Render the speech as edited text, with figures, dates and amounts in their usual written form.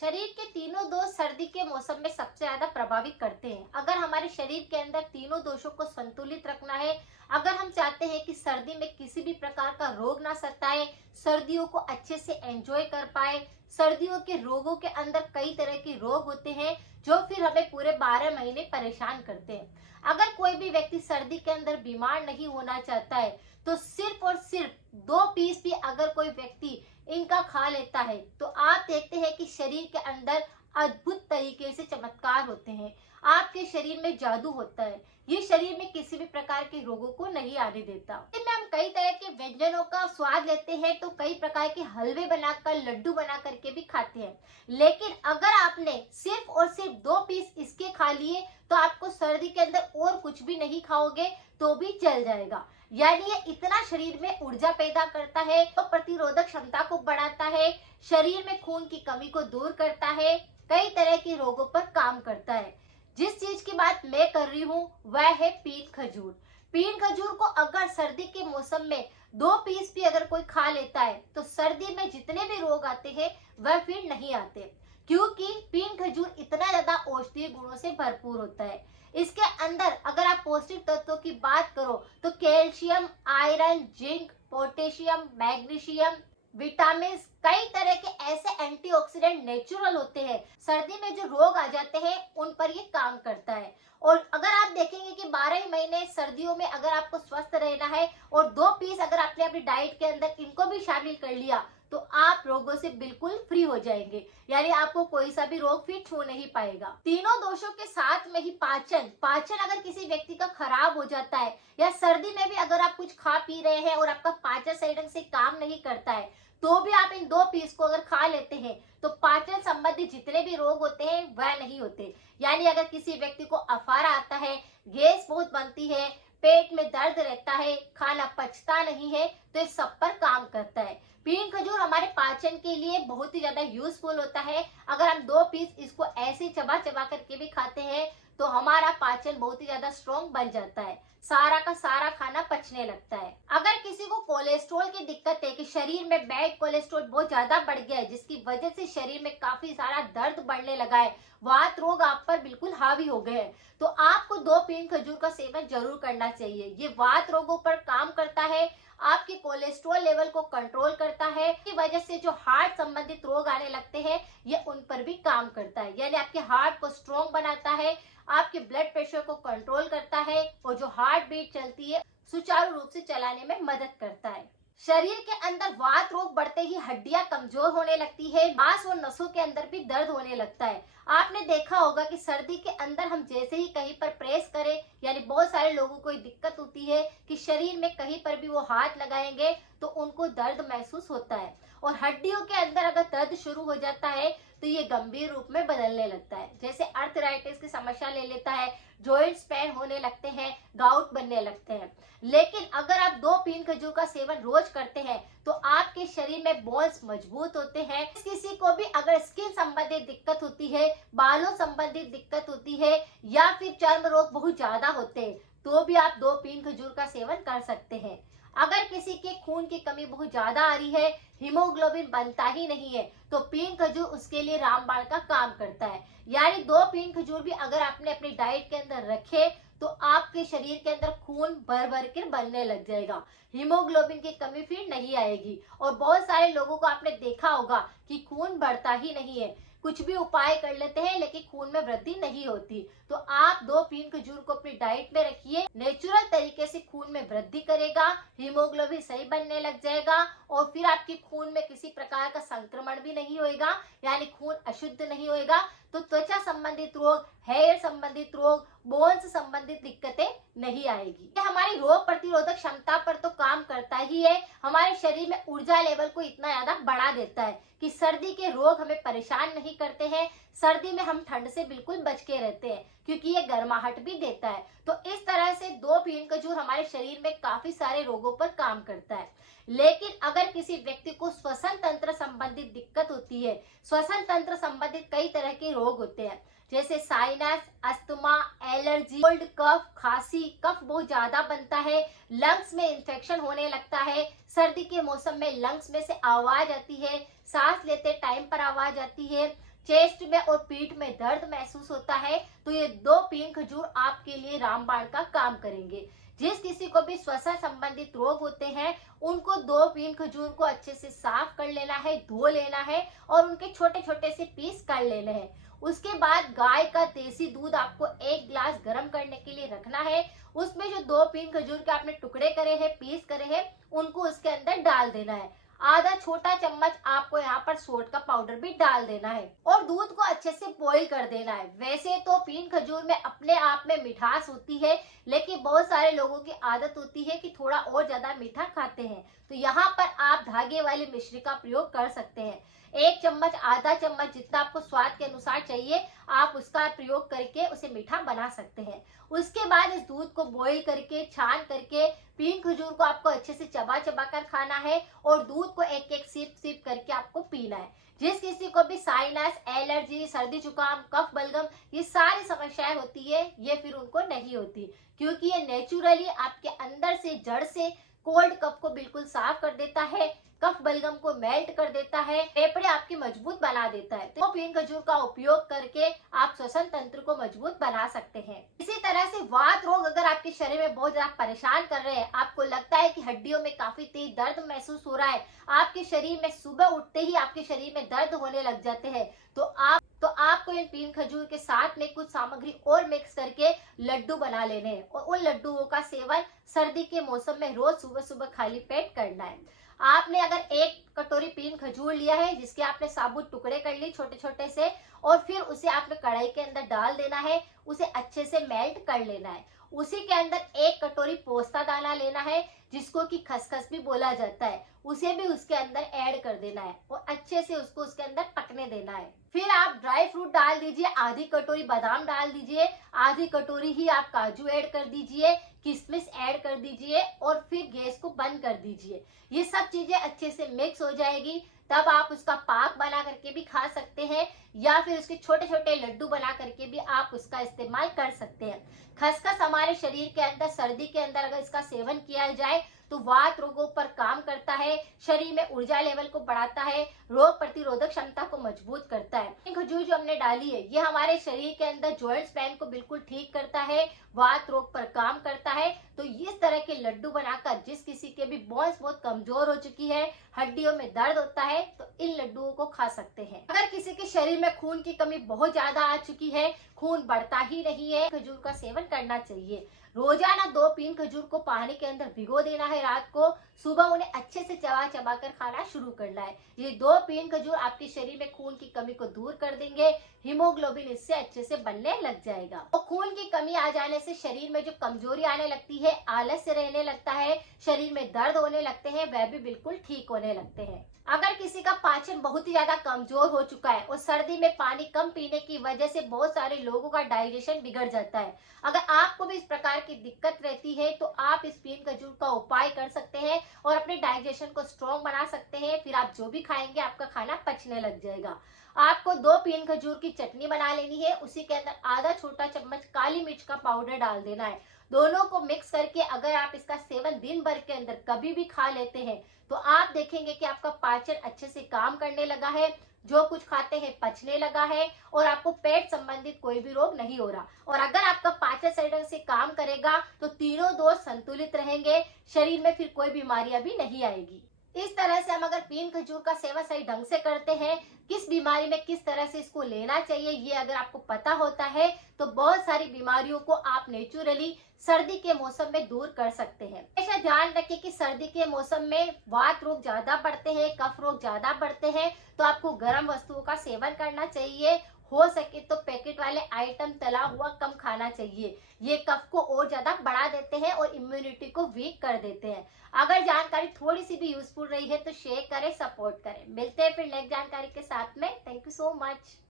शरीर के तीनों दोष सर्दी के मौसम में सबसे ज्यादा प्रभावित करते हैं। अगर हमारे शरीर के अंदर तीनों दोषों को संतुलित रखना है, अगर हम चाहते हैं कि सर्दी में किसी भी प्रकार का रोग ना सताए, सर्दियों को अच्छे से एंजॉय कर पाए। सर्दियों के रोगों के अंदर कई तरह के रोग होते हैं जो फिर हमें पूरे 12 महीने परेशान करते हैं। अगर कोई भी व्यक्ति सर्दी के अंदर बीमार नहीं होना चाहता है तो सिर्फ और सिर्फ 2 पीस भी अगर कोई व्यक्ति इनका खा लेता है तो आप देखते हैं कि शरीर के अंदर अद्भुत तरीके से चमत्कार होते हैं। आपके शरीर में जादू होता है। ये शरीर में किसी भी प्रकार के रोगों को नहीं आने देता। इनमें हम कई तरह के व्यंजनों का स्वाद लेते हैं, तो कई प्रकार के हलवे बनाकर, लड्डू बना करके भी खाते हैं। लेकिन अगर आपने सिर्फ और सिर्फ 2 पीस इसके खा लिए तो आपको सर्दी के अंदर और कुछ भी नहीं खाओगे तो भी चल जाएगा। यानी ये इतना शरीर में ऊर्जा पैदा करता है, तो प्रतिरोधक क्षमता को बढ़ाता है, शरीर में खून की कमी को दूर करता है, कई तरह के रोगों पर काम करता है। जिस चीज की बात मैं कर रही हूँ वह है पीन खजूर। पीन खजूर को अगर सर्दी के मौसम में 2 पीस भी अगर कोई खा लेता है तो सर्दी में जितने भी रोग आते हैं वह फिर नहीं आते, क्योंकि पीन खजूर इतना ज्यादा औषधीय गुणों से भरपूर होता है। इसके अंदर अगर आप पौष्टिक तत्वों की बात करो तो calcium, iron, zinc, potassium, magnesium, vitamin, कई तरह के ऐसे एंटीऑक्सीडेंट नेचुरल होते हैं, सर्दी में जो रोग आ जाते हैं उन पर ये काम करता है। और अगर आप देखेंगे कि 12 महीने सर्दियों में अगर आपको स्वस्थ रहना है और 2 पीस अगर आपने अपनी डाइट के अंदर इनको भी शामिल कर लिया तो आप रोगों से बिल्कुल फ्री हो जाएंगे। यानी आपको कोई सा भी रोग फिर छू नहीं पाएगा। तीनों दोषों के साथ में ही पाचन अगर किसी व्यक्ति का खराब हो जाता है या सर्दी में भी अगर आप कुछ खा पी रहे हैं और आपका पाचन सही ढंग से काम नहीं करता है तो भी आप इन 2 पीस को अगर खा लेते हैं तो पाचन संबंधी जितने भी रोग होते हैं वह नहीं होते। यानी अगर किसी व्यक्ति को अफारा आता है, गैस बहुत बनती है, पेट में दर्द रहता है, खाना पचता नहीं है, तो इस सब पर काम करता है। पीन खजूर हमारे पाचन के लिए बहुत ही ज्यादा यूजफुल होता है। अगर हम 2 पीस इसको ऐसे चबा चबा करके भी खाते हैं तो हमारा पाचन बहुत ही ज्यादा स्ट्रॉन्ग बन जाता है, सारा का सारा खाना पचने लगता है। अगर किसी को कोलेस्ट्रॉल की दिक्कत है कि शरीर में बैड कोलेस्ट्रॉल बहुत ज्यादा बढ़ गया है जिसकी वजह से शरीर में काफी सारा दर्द बढ़ने लगा है, वात रोग आप पर बिल्कुल हावी हो गए हैं, तो आपको 2 पीन खजूर का सेवन जरूर करना चाहिए। ये वात रोगों पर काम करता है, आपके कोलेस्ट्रॉल लेवल को कंट्रोल करता है, की वजह से जो हार्ट संबंधित रोग आने लगते हैं ये उन पर भी काम करता है। यानी आपके हार्ट को स्ट्रॉन्ग बनाता है, आपके ब्लड प्रेशर को कंट्रोल करता है और जो हार्ट बीट चलती है सुचारू रूप से चलाने में मदद करता है। शरीर के अंदर वात रोग बढ़ते ही हड्डियां कमजोर होने लगती है, मांस और नसों के अंदर भी दर्द होने लगता है। आपने देखा होगा कि सर्दी के अंदर हम जैसे ही कहीं पर प्रेस करें, यानी बहुत सारे लोगों को ये दिक्कत होती है कि शरीर में कहीं पर भी वो हाथ लगाएंगे तो उनको दर्द महसूस होता है, और हड्डियों के अंदर अगर दर्द शुरू हो जाता है तो ये गंभीर रूप में बदलने लगता है। जैसे अर्थराइटिस की समस्या ले लेता है, जॉइंट्स पेन होने लगते हैं, गाउट बनने लगते हैं। लेकिन अगर आप 2 पीन खजूर का सेवन रोज करते हैं तो आपके शरीर में बोन्स मजबूत होते हैं। किसी को भी अगर स्किन संबंधित दिक्कत होती है, बालों संबंधित दिक्कत होती है या फिर चर्म रोग बहुत ज्यादा होते हैं तो भी आप 2 पीन खजूर का सेवन कर सकते हैं। अगर किसी के खून की कमी बहुत ज्यादा आ रही है, हीमोग्लोबिन बनता ही नहीं है, तो पीन खजूर उसके लिए रामबाण का काम करता है। यानी 2 पीन खजूर भी अगर आपने अपनी डाइट के अंदर रखे तो आपके शरीर के अंदर खून भर भर कर बनने लग जाएगा, हीमोग्लोबिन की कमी फिर नहीं आएगी। और बहुत सारे लोगों को आपने देखा होगा कि खून बढ़ता ही नहीं है, कुछ भी उपाय कर लेते हैं लेकिन खून में वृद्धि नहीं होती। तो आप 2 पीन खजूर को अपनी डाइट में रखिए, नेचुरल तरीके से खून में वृद्धि करेगा, हीमोग्लोबिन सही बनने लग जाएगा और फिर आपके खून में किसी प्रकार का संक्रमण भी नहीं होएगा, यानी खून अशुद्ध नहीं होएगा। तो त्वचा संबंधित रोग, हेयर संबंधित रोग, बोन्स संबंधित दिक्कतें नहीं आएगी। ये हमारी रोग प्रतिरोधक क्षमता पर तो काम करता ही है, हमारे शरीर में ऊर्जा लेवल को इतना ज्यादा बढ़ा देता है कि सर्दी के रोग हमें परेशान नहीं करते हैं। सर्दी में हम ठंड से बिल्कुल बच के रहते हैं क्योंकि ये गर्माहट भी देता है। तो इस तरह से 2 पीन खजूर हमारे शरीर में काफी सारे रोगों पर काम करता है। लेकिन अगर किसी व्यक्ति को श्वसन तंत्र संबंधित दिक्कत होती है, श्वसन तंत्र संबंधित कई तरह के रोग होते हैं जैसे साइनस, अस्थमा, एलर्जी, कोल्ड, कफ, खांसी, कफ बहुत ज्यादा बनता है, लंग्स में इंफेक्शन होने लगता है, सर्दी के मौसम में लंग्स में से आवाज आती है, सांस लेते टाइम पर आवाज आती है, चेस्ट में और पीठ में दर्द महसूस होता है, तो ये 2 पीन खजूर आपके लिए रामबाण का काम करेंगे। जिस किसी को भी श्वसन संबंधित रोग होते हैं, उनको 2 पीन खजूर को अच्छे से साफ कर लेना है, धो लेना है और उनके छोटे छोटे से पीस कर लेने हैं। उसके बाद गाय का देसी दूध आपको 1 गिलास गर्म करने के लिए रखना है। उसमें जो 2 पीन खजूर के आपने टुकड़े करे हैं, पीस करे हैं, उनको उसके अंदर डाल देना है। आधा छोटा चम्मच आपको यहाँ पर सोंठ का पाउडर भी डाल देना है और दूध को अच्छे से बॉईल कर देना है। वैसे तो पीन खजूर में अपने आप में मिठास होती है, लेकिन बहुत सारे लोगों की आदत होती है कि थोड़ा और ज्यादा मीठा खाते हैं, तो यहाँ पर आप धागे वाली मिश्री का प्रयोग कर सकते हैं। 1 चम्मच, आधा चम्मच, जितना आपको स्वाद के अनुसार चाहिए, आप उसका प्रयोग करके उसे मीठा बना सकते हैं। उसके बाद इस दूध को बॉईल करके, छान करके, पीन खजूर को आपको अच्छे से चबा चबा कर खाना है और दूध को एक एक सिप सिप करके आपको पीना है। जिस किसी को भी साइनस, एलर्जी, सर्दी जुकाम, कफ बलगम, ये सारी समस्याएं होती है, ये फिर उनको नहीं होती, क्योंकि ये नेचुरली आपके अंदर से, जड़ से कोल्ड कफ को बिल्कुल साफ कर देता है, कफ बलगम को मेल्ट कर देता है, फेफड़े आपकी मजबूत बना देता है। तो पीन खजूर का उपयोग करके आप श्वसन तंत्र को मजबूत बना सकते हैं। इसी तरह से वात रोग अगर आपके शरीर में बहुत ज्यादा परेशान कर रहे हैं, आपको लगता है कि हड्डियों में काफी तेज दर्द महसूस हो रहा है, आपके शरीर में सुबह उठते ही आपके शरीर में दर्द होने लग जाते हैं, तो आपको इन पीन खजूर के साथ में कुछ सामग्री और मिक्स करके लड्डू बना लेने हैं और उन लड्डुओं का सेवन सर्दी के मौसम में रोज सुबह सुबह खाली पेट करना है। आपने अगर 1 कटोरी पीन खजूर लिया है, जिसके आपने साबुत टुकड़े कर लिए छोटे छोटे से, और फिर उसे आपने कढ़ाई के अंदर डाल देना है, उसे अच्छे से मेल्ट कर लेना है। उसी के अंदर 1 कटोरी पोस्ता दाना लेना है, जिसको कि खसखस भी बोला जाता है, उसे भी उसके अंदर ऐड कर देना है और अच्छे से उसको उसके अंदर पकने देना है। फिर आप ड्राई फ्रूट डाल दीजिए, आधी कटोरी बादाम डाल दीजिए, आधी कटोरी ही आप काजू ऐड कर दीजिए, किशमिश ऐड कर दीजिए और फिर गैस को बंद कर दीजिए। ये सब चीजें अच्छे से मिक्स हो जाएगी, तब आप उसका पाक बना करके भी खा सकते हैं या फिर उसके छोटे छोटे लड्डू बना करके भी आप उसका इस्तेमाल कर सकते हैं। खसखस हमारे शरीर के अंदर, सर्दी के अंदर अगर इसका सेवन किया जाए तो वात रोगों पर काम करता है, शरीर में ऊर्जा लेवल को बढ़ाता है, रोग प्रतिरोधक क्षमता को मजबूत करता है। खजूर जो हमने डाली है, ये हमारे शरीर के अंदर जॉइंट्स पेन को बिल्कुल ठीक करता है, वात रोग पर काम करता है। तो इस तरह के लड्डू बनाकर जिस किसी के भी बोन्स बहुत कमजोर हो चुकी है, हड्डियों में दर्द होता है, तो इन लड्डुओं को खा सकते हैं। अगर किसी के शरीर में खून की कमी बहुत ज्यादा आ चुकी है, खून बढ़ता ही नहीं है, खजूर का सेवन करना चाहिए। रोजाना 2 पीन खजूर को पानी के अंदर भिगो देना है रात को, सुबह उन्हें अच्छे से चबा चबा कर खाना शुरू करना है। ये 2 पीन खजूर आपके शरीर में खून की कमी को दूर कर देंगे, हीमोग्लोबिन इससे अच्छे से बनने लग जाएगा। और खून की कमी आ जाने से शरीर में जो कमजोरी आने लगती है, आलस्य रहने लगता है, शरीर में दर्द होने लगते हैं, वह भी बिल्कुल ठीक होने लगते हैं। अगर किसी का पाचन बहुत ही ज्यादा कमजोर हो चुका है और सर्दी में पानी कम पीने की वजह से बहुत सारे लोगों का डाइजेशन बिगड़ जाता है, अगर आपको भी इस प्रकार की दिक्कत रहती है, तो आप इस पीन खजूर का उपाय कर सकते हैं और अपने डाइजेशन को स्ट्रॉन्ग बना सकते हैं। फिर आप जो भी खाएंगे आपका खाना पचने लग जाएगा। आपको 2 पीन खजूर की चटनी बना लेनी है, उसी के अंदर आधा छोटा चम्मच काली मिर्च का पाउडर डाल देना है। दोनों को मिक्स करके अगर आप इसका सेवन दिन भर के अंदर कभी भी खा लेते हैं, तो आप देखेंगे कि आपका पाचन अच्छे से काम करने लगा है, जो कुछ खाते हैं पचने लगा है और आपको पेट संबंधित कोई भी रोग नहीं हो रहा। और अगर आपका पाचन सही ढंग से काम करेगा तो तीनों दोष संतुलित रहेंगे, शरीर में फिर कोई बीमारियां भी नहीं आएगी। इस तरह से हम अगर पीन खजूर का सेवन सही ढंग से करते हैं, किस बीमारी में किस तरह से इसको लेना चाहिए, ये अगर आपको पता होता है, तो बहुत सारी बीमारियों को आप नेचुरली सर्दी के मौसम में दूर कर सकते हैं। हमेशा ध्यान रखें कि सर्दी के मौसम में वात रोग ज्यादा बढ़ते हैं, कफ रोग ज्यादा बढ़ते हैं, तो आपको गर्म वस्तुओं का सेवन करना चाहिए। हो सके तो पैकेट वाले आइटम तला हुआ कम खाना चाहिए, ये कफ को और ज्यादा बढ़ा देते हैं और इम्यूनिटी को वीक कर देते हैं। अगर जानकारी थोड़ी सी भी यूजफुल रही है तो शेयर करें, सपोर्ट करें। मिलते हैं फिर नेक्स्ट जानकारी के साथ में। Thank you so much.